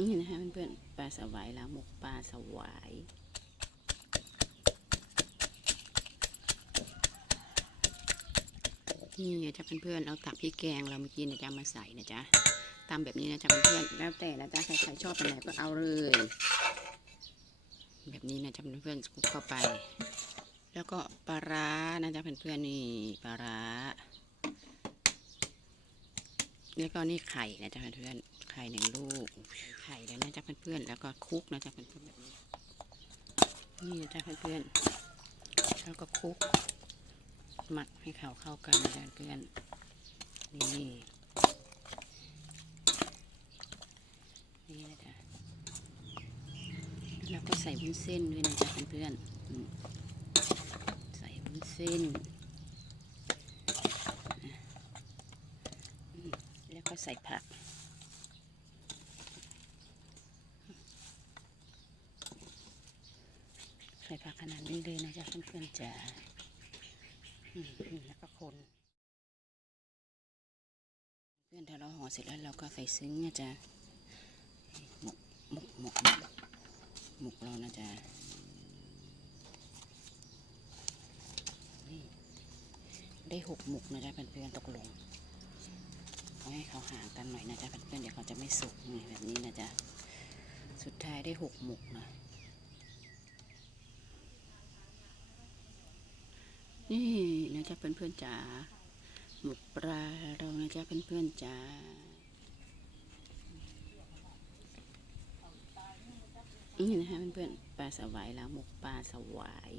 นี่นะคะเพื่อนๆปลาสวายแล้วหมกปลาสวายนี่นะจ๊ะเพื่อนๆเราตักพริกแกงเราเมื่อกี้นะจ๊ะมาใส่นะจ๊ะตามแบบนี้นะจ๊ะเพื่อนๆแล้วแต่นะจ๊ะใครๆชอบแบบไหนก็เอาเลย แบบนี้นะจ๊ะเพื่อนๆคลุกเข้าไป แล้วก็ปลาร้านะจ๊ะเพื่อนๆนี่ปลาร้า แล้วก็นี่ไข่นะจ๊ะเพื่อนๆไข่หนึ่งลูก ไข่แล้วนะจ๊ะเพื่อนแล้วก็คลุกนะจ๊ะเพื่อนๆแบบนี้นี่นะจ๊ะเพื่อนแล้วก็คลุก หมักให้เขาเข้ากันนะจ๊ะเพื่อนนี่นี่นะจ๊ะแล้วก็ใส่วุ้นเส้นด้วยนะจ๊ะเพื่อนๆอืมใส่วุ้นเส้นอืมแล้วก็ ใส่ผัก ใส่ผักขนาดนี้เลยนะจ๊ะเพื่อนๆจ๋าแล้วก็คนเพื่อนถ้าเราห่อเสร็จแล้วเราก็ใส่ซึ้งนะจ๊ะหมกหมกหมกหมกหมกเรานะจ๊ะได้หกหมกนะจ๊ะเพื่อนๆตกลง เขาห่างกันหน่อยนะจ๊ะเพื่อนๆเดี๋ยวเขาจะไม่สุกนี่แบบนี้นะจ๊ะสุดท้ายได้หกหมกนะนี่นะจ๊ะเพื่อนๆจ๋าหมกปลาเรานะจ๊ะเพื่อนๆจ๋านี่นะคะเพื่อนๆปลาสวายแล้วหมกปลาสวาย